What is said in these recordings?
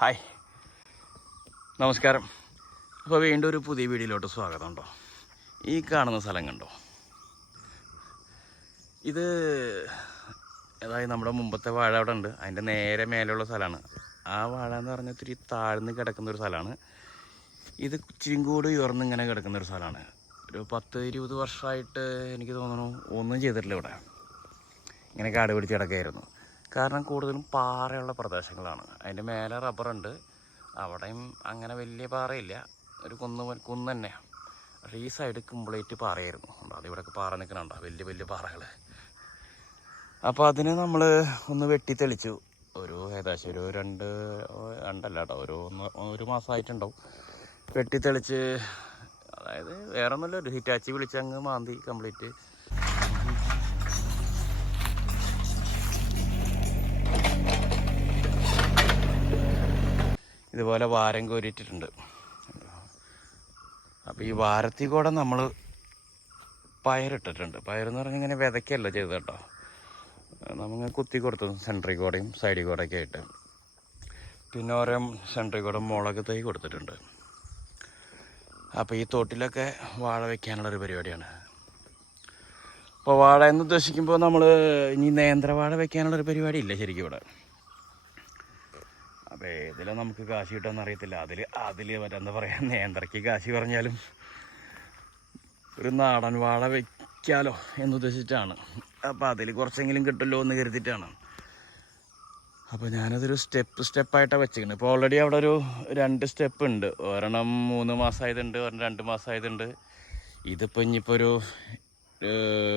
Hi, നമസ്കാരം. അപ്പോൾ വീണ്ടും ഒരു പുതിയ വീഡിയോയിലോട്ട് സ്വാഗതം. ഉണ്ടോ ഈ കാണുന്ന സ്ഥലം കണ്ടോ? ഇത് അതായത് നമ്മുടെ മുമ്പത്തെ വാഴ അവിടെ ഉണ്ട്, അതിൻ്റെ നേരെ മേലുള്ള സ്ഥലമാണ്. ആ വാഴ എന്ന് പറഞ്ഞാൽ ഇത്തിരി താഴ്ന്ന് കിടക്കുന്നൊരു സ്ഥലമാണ്. ഇത് ഇച്ചിരിയും കൂടി ഉയർന്നിങ്ങനെ കിടക്കുന്നൊരു സ്ഥലമാണ്. ഒരു 10-20 വർഷമായിട്ട് എനിക്ക് തോന്നുന്നു ഒന്നും ചെയ്തിട്ടില്ല ഇവിടെ. ഇങ്ങനെ കാട് പിടിച്ച് കിടക്കുകയായിരുന്നു. കാരണം കൂടുതലും പാറയുള്ള പ്രദേശങ്ങളാണ്. അതിൻ്റെ മേലെ റബ്ബറുണ്ട്, അവിടെയും അങ്ങനെ വലിയ പാറയില്ല, ഒരു കുന്ന് തന്നെ. പക്ഷേ ഈ സൈഡ് കംപ്ലീറ്റ് പാറയായിരുന്നു. അതിവിടെയൊക്കെ പാറ നിൽക്കണുണ്ടോ, വലിയ വലിയ പാറകൾ. അപ്പോൾ അതിന് നമ്മൾ ഒന്ന് വെട്ടി തെളിച്ചു. ഏകദേശം ഒരു രണ്ടല്ല കേട്ടോ, ഒരു മാസമായിട്ടുണ്ടാവും വെട്ടി തെളിച്ച്. അതായത് വേറെ ഒന്നുമില്ല, ഒരു ഹിറ്റാച്ചി വിളിച്ചങ്ങ് മാന്തി കംപ്ലീറ്റ്. ഇതുപോലെ വാരം കോരിയിട്ടിട്ടുണ്ട്. അപ്പോൾ ഈ വാരത്തിൽ കൂടെ നമ്മൾ പയറിട്ടിട്ടുണ്ട്. പയറെന്ന് പറഞ്ഞാൽ ഇങ്ങനെ വിതയ്ക്കല്ല ചെയ്തത് കേട്ടോ, നമ്മൾ കുത്തി കൊടുത്തു സെൻട്രിൽ കൂടെയും സൈഡിൽ കൂടെയൊക്കെ ആയിട്ട്. പിന്നെ ഓരോ സെൻട്രിൽ കൂടെ മുളക് തൈ കൊടുത്തിട്ടുണ്ട്. അപ്പോൾ ഈ തോട്ടിലൊക്കെ വാഴ വയ്ക്കാനുള്ളൊരു പരിപാടിയാണ്. അപ്പോൾ വാഴ എന്ന് ഉദ്ദേശിക്കുമ്പോൾ നമ്മൾ ഇനി നേന്ത്രവാഴ വയ്ക്കാനുള്ളൊരു പരിപാടി ഇല്ല ശരിക്കും ഇവിടെ. അപ്പോൾ ഇതിൽ നമുക്ക് കാശ് കിട്ടുമെന്ന് അറിയത്തില്ല. അതിൽ മറ്റെന്താ പറയുക, നേന്ത്രയ്ക്ക് കാശ് പറഞ്ഞാലും ഒരു നാടൻ വാഴ വയ്ക്കാലോ എന്നുദ്ദേശിച്ചിട്ടാണ്. അപ്പോൾ അതിൽ കുറച്ചെങ്കിലും കിട്ടുമല്ലോ എന്ന് കരുതിയിട്ടാണ്. അപ്പോൾ ഞാനതൊരു സ്റ്റെപ്പായിട്ടാണ് വെച്ചിരിക്കുന്നത്. ഇപ്പോൾ ഓൾറെഡി അവിടെ ഒരു 2 സ്റ്റെപ്പ് ഉണ്ട്. ഒരെണ്ണം 3 മാസമായതുണ്ട്, ഒരെണ്ണം 2 മാസമായതുണ്ട്. ഇതിപ്പോൾ ഇനിയിപ്പോൾ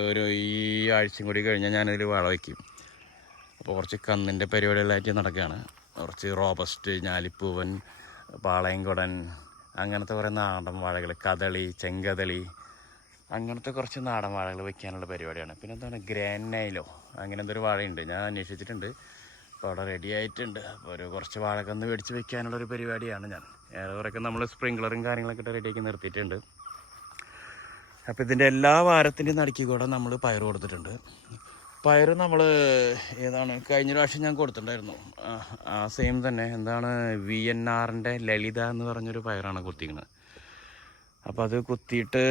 ഒരു ഈ ആഴ്ചയും കൂടി കഴിഞ്ഞാൽ ഞാനതിൽ വാഴ വയ്ക്കും. അപ്പോൾ കുറച്ച് കന്നിൻ്റെ പരിപാടികളായിട്ട് നടക്കുകയാണ്. കുറച്ച് റോബസ്റ്റ്, ഞാലിപ്പൂവൻ, പാളയംകുടൻ, അങ്ങനത്തെ കുറേ നാടൻ വാഴകൾ, കദളി, ചെങ്കദളി, അങ്ങനത്തെ കുറച്ച് നാടൻ വാഴകൾ വയ്ക്കാനുള്ള പരിപാടിയാണ്. പിന്നെ എന്താണ് ഗ്രാനൈലോ അങ്ങനെ എന്തൊരു വാഴയുണ്ട്, ഞാൻ അന്വേഷിച്ചിട്ടുണ്ട്. അപ്പോൾ അവിടെ റെഡി ആയിട്ടുണ്ട്. അപ്പോൾ കുറച്ച് വാഴക്കന്ന് മേടിച്ച് വയ്ക്കാനുള്ളൊരു പരിപാടിയാണ് ഞാൻ. ഏറെക്കുറെയൊക്കെ നമ്മൾ സ്പ്രിങ്ക്ലറും കാര്യങ്ങളൊക്കെ ഇട്ട് റെഡിയാക്കി നിർത്തിയിട്ടുണ്ട്. അപ്പോൾ ഇതിൻ്റെ എല്ലാ വാരത്തിൻ്റെയും നടുക്കി കൂടെ നമ്മൾ പയർ കൊടുത്തിട്ടുണ്ട്. പയർ നമ്മൾ ഏതാണ് കഴിഞ്ഞ പ്രാവശ്യം ഞാൻ കൊടുത്തിട്ടുണ്ടായിരുന്നു, ആ സെയിം തന്നെ. എന്താണ് VNRൻ്റെ ലളിത എന്ന് പറഞ്ഞൊരു പയറാണ് കുത്തിക്കുന്നത്. അപ്പോൾ അത് കുത്തിയിട്ട്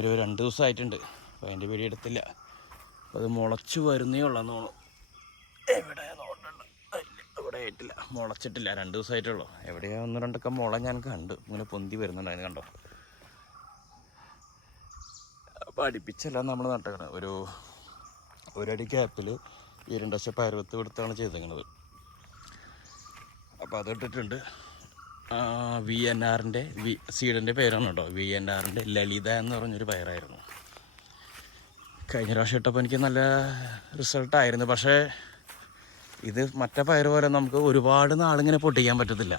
ഒരു 2 ദിവസമായിട്ടുണ്ട്. അപ്പോൾ അതിൻ്റെ വീഡിയോ എടുത്തില്ല. അപ്പോൾ അത് മുളച്ച് വരുന്നേ ഉള്ളെന്ന് തോന്നുന്നു. എവിടെ നോക്കണ്ട, ഇവിടെ ആയിട്ടില്ല, മുളച്ചിട്ടില്ല, 2 ദിവസമായിട്ടുള്ളൂ. എവിടെയാ 1-2 മുള ഞാൻ കണ്ടു, ഇങ്ങനെ പൊന്തി വരുന്നുണ്ടായിരുന്നു കണ്ടോ. അപ്പോൾ അടുപ്പിച്ചല്ല നമ്മൾ നട്ടേക്കണത്. ഒരു അടി ഗ്യാപ്പിൽ 2 പയർ വിത്ത് കൊടുത്താണ് ചെയ്തേക്കുന്നത്. അപ്പോൾ അതിട്ടിട്ടുണ്ട്. VNRൻ്റെ സീഡിൻ്റെ പേരാണ് കേട്ടോ, VNRൻ്റെ ലളിത എന്ന് പറഞ്ഞൊരു പയറായിരുന്നു. കഴിഞ്ഞ പ്രാവശ്യം ഇട്ടപ്പോൾ എനിക്ക് നല്ല റിസൾട്ടായിരുന്നു. പക്ഷേ ഇത് മറ്റേ പയർ പോലെ നമുക്ക് ഒരുപാട് നാളിങ്ങനെ പൊട്ടിക്കാൻ പറ്റത്തില്ല.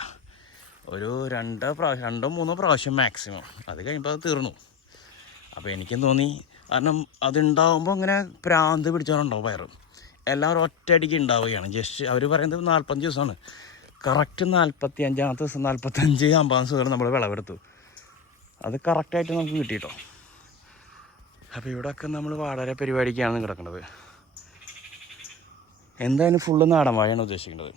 ഒരു 2-3 പ്രാവശ്യം മാക്സിമം, അത് കഴിയുമ്പോൾ അത് തീർന്നു. അപ്പോൾ എനിക്കും തോന്നി, കാരണം അതുണ്ടാവുമ്പോൾ ഇങ്ങനെ പ്രാന്ത് പിടിച്ചവരുണ്ടാവും പയർ. എല്ലാവരും ഒറ്റയടിക്ക് ഉണ്ടാവുകയാണ്. ജസ്റ്റ് അവർ പറയുന്നത് 45 ദിവസമാണ്. കറക്റ്റ് 45-ാമത്തെ ദിവസം 45-50 ദിവസം നമ്മൾ വിളവെടുത്തു. അത് കറക്റ്റായിട്ട് നമുക്ക് കിട്ടിയിട്ടോ. അപ്പോൾ ഇവിടെയൊക്കെ നമ്മൾ വാഴ പരിപാടിക്കാണ് കിടക്കുന്നത്. എന്തായാലും ഫുള്ള് നാടൻ വാഴയാണ് ഉദ്ദേശിക്കുന്നത്.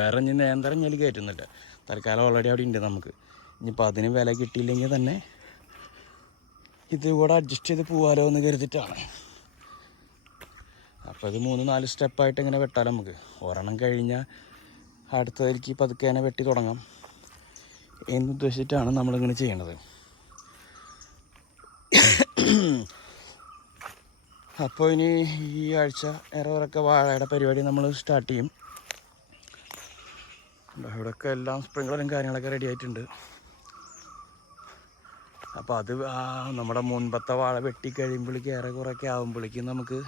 വേറെ ഇനി നേന്ത്രഞ്ഞാൽ കയറ്റുന്നില്ല. തൽക്കാലം ഓൾറെഡി അവിടെ ഉണ്ട് നമുക്ക്. ഇനിയിപ്പോൾ അതിന് വില കിട്ടിയില്ലെങ്കിൽ തന്നെ ഇത് കൂടെ അഡ്ജസ്റ്റ് ചെയ്ത് പോകാമല്ലോ എന്ന് കരുതിയിട്ടാണ്. അപ്പോൾ ഇത് 3-4 സ്റ്റെപ്പായിട്ട് ഇങ്ങനെ വെട്ടാൽ നമുക്ക് ഒരെണ്ണം കഴിഞ്ഞാൽ അടുത്തതിലേക്ക് പതുക്കെ തന്നെ വെട്ടി തുടങ്ങാം എന്നുദ്ദേശിച്ചിട്ടാണ് നമ്മളിങ്ങനെ ചെയ്യണത്. അപ്പോൾ ഇനി ഈ ആഴ്ച ഏറെക്കുറെയൊക്കെ വാഴയുടെ പരിപാടി നമ്മൾ സ്റ്റാർട്ട് ചെയ്യും. ഇവിടെയൊക്കെ എല്ലാം സ്പ്രിങ്ക്ലറും കാര്യങ്ങളൊക്കെ റെഡി ആയിട്ടുണ്ട്. അപ്പോൾ അത് നമ്മുടെ മുൻപത്തെ വാഴ വെട്ടിക്കഴിയുമ്പോഴേക്കും ഏറെക്കുറെയൊക്കെ ആകുമ്പോഴേക്കും നമുക്ക്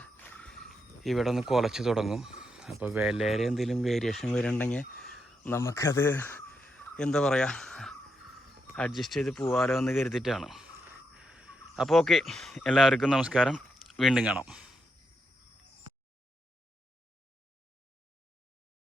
ഇവിടെ ഒന്ന് കുലച്ച് തുടങ്ങും. അപ്പോൾ വിലയുടെ എന്തെങ്കിലും വേരിയേഷൻ വരുന്നുണ്ടെങ്കിൽ നമുക്കത് എന്താ പറയുക, അഡ്ജസ്റ്റ് ചെയ്ത് പോകാമല്ലോ എന്ന് കരുതിയിട്ടാണ്. അപ്പോൾ ഓക്കെ, എല്ലാവർക്കും നമസ്കാരം, വീണ്ടും കാണാം.